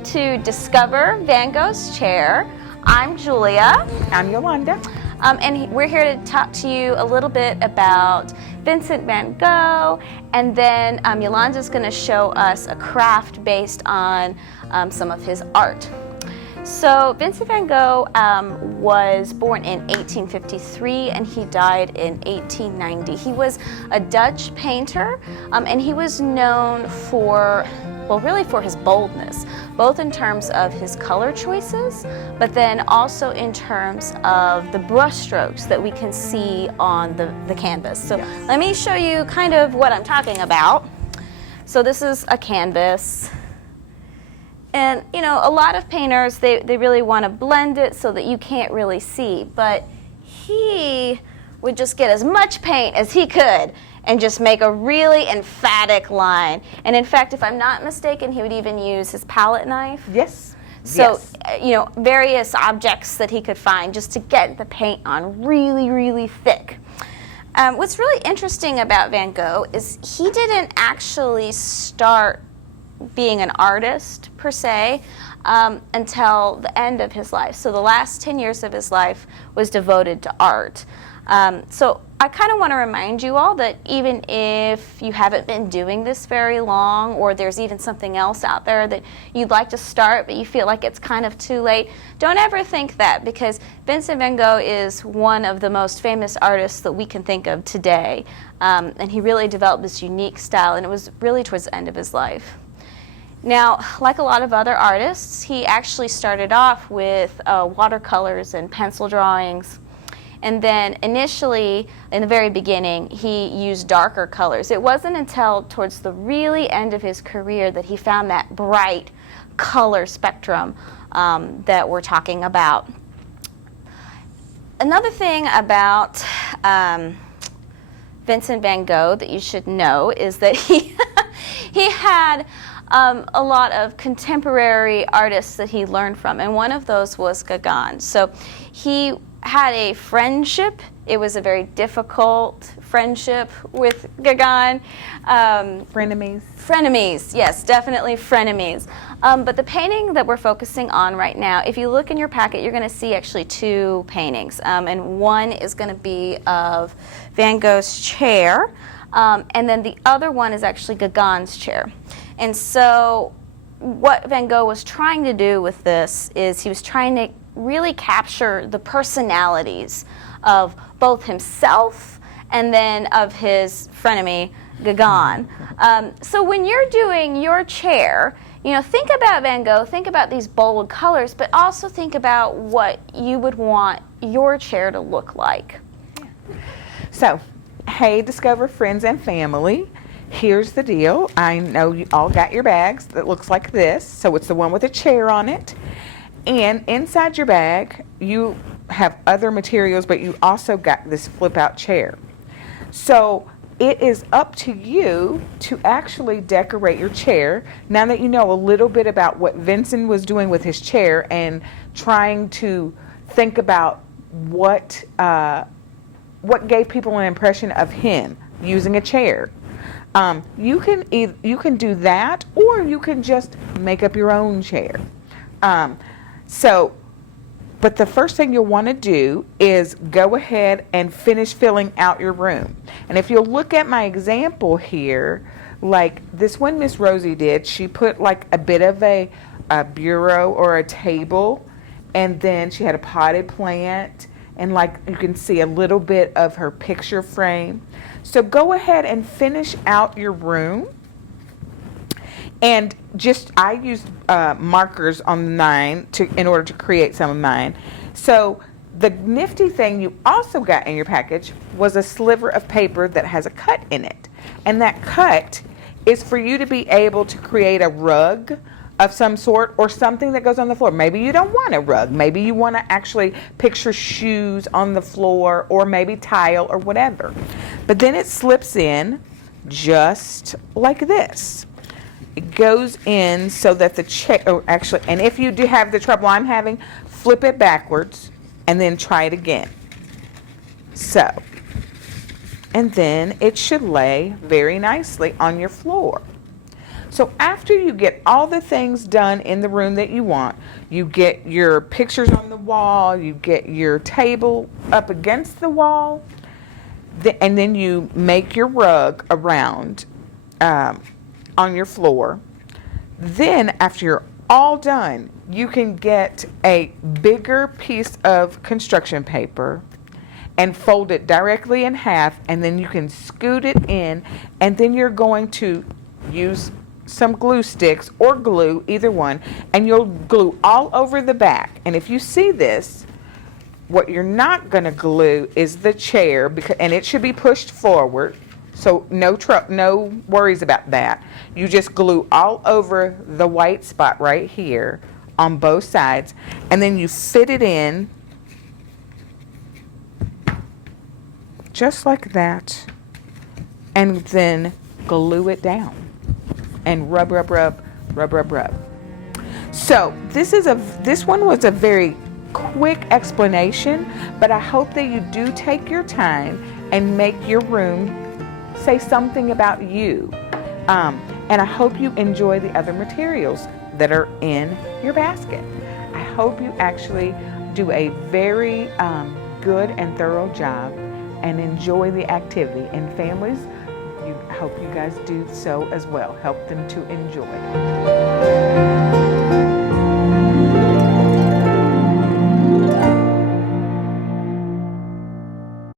welcome to Discover Van Gogh's Chair. I'm Julia. I'm Yolanda. And we're here to talk to you a little bit about Vincent van Gogh, and then Yolanda's going to show us a craft based on some of his art. So Vincent van Gogh was born in 1853 and he died in 1890. He was a Dutch painter, and he was known for, well, really for his boldness, both in terms of his color choices, but then also in terms of the brush strokes that we can see on the canvas. So yes. Let me show you kind of what I'm talking about. So this is a canvas. And, you know, a lot of painters, they really want to blend it so that you can't really see. But he would just get as much paint as he could and just make a really emphatic line. And in fact, if I'm not mistaken, he would even use his palette knife. Yes. So, yes. You know, various objects that he could find just to get the paint on really, really thick. What's really interesting about Van Gogh is he didn't actually start being an artist per se until the end of his life. So the last 10 years of his life was devoted to art. So I kind of want to remind you all that even if you haven't been doing this very long, or there's even something else out there that you'd like to start but you feel like it's kind of too late, don't ever think that, because Vincent van Gogh is one of the most famous artists that we can think of today. And he really developed this unique style, and it was really towards the end of his life. Now, like a lot of other artists, he actually started off with watercolors and pencil drawings. And then initially, in the very beginning, he used darker colors. It wasn't until towards the really end of his career that he found that bright color spectrum that we're talking about. Another thing about Vincent van Gogh that you should know is that he had a lot of contemporary artists that he learned from, and one of those was Gauguin. So he had a friendship. It was a very difficult friendship with Gauguin. Frenemies. Frenemies, yes, definitely frenemies. But the painting that we're focusing on right now, if you look in your packet, you're going to see actually two paintings. And one is going to be of Van Gogh's chair, and then the other one is actually Gauguin's chair. And so what Van Gogh was trying to do with this is he was trying to really capture the personalities of both himself and then of his frenemy, Gauguin. So when you're doing your chair, you know, think about Van Gogh, think about these bold colors, but also think about what you would want your chair to look like. So, hey, Discover friends and family. Here's the deal. I know you all got your bags that looks like this. So it's the one with a chair on it. And inside your bag, you have other materials, but you also got this flip-out chair. So it is up to you to actually decorate your chair now that you know a little bit about what Vincent was doing with his chair and trying to think about what gave people an impression of him using a chair. You can do that, or you can just make up your own chair. But the first thing you'll want to do is go ahead and finish filling out your room. And if you'll look at my example here, like this one Miss Rosie did, she put like a bit of a bureau or a table, and then she had a potted plant, and like you can see a little bit of her picture frame. So go ahead and finish out your room. And I used markers on mine in order to create some of mine. So the nifty thing you also got in your package was a sliver of paper that has a cut in it. And that cut is for you to be able to create a rug of some sort, or something that goes on the floor. Maybe you don't want a rug. Maybe you want to actually picture shoes on the floor, or maybe tile or whatever. But then it slips in just like this. It goes in so that the chair, and if you do have the trouble I'm having, flip it backwards and then try it again. So, and then it should lay very nicely on your floor. So after you get all the things done in the room that you want, you get your pictures on the wall, you get your table up against the wall, and then you make your rug around on your floor. Then after you're all done, you can get a bigger piece of construction paper and fold it directly in half, and then you can scoot it in, and then you're going to use some glue sticks or glue, either one, and you'll glue all over the back. And if you see this, what you're not going to glue is the chair, and it should be pushed forward, so no worries about that. You just glue all over the white spot right here on both sides, and then you fit it in just like that, and then glue it down and rub. So this one was a very quick explanation, but I hope that you do take your time and make your room say something about you. And I hope you enjoy the other materials that are in your basket. I hope you actually do a very good and thorough job and enjoy the activity. And families, I hope you guys do so as well. Help them to enjoy.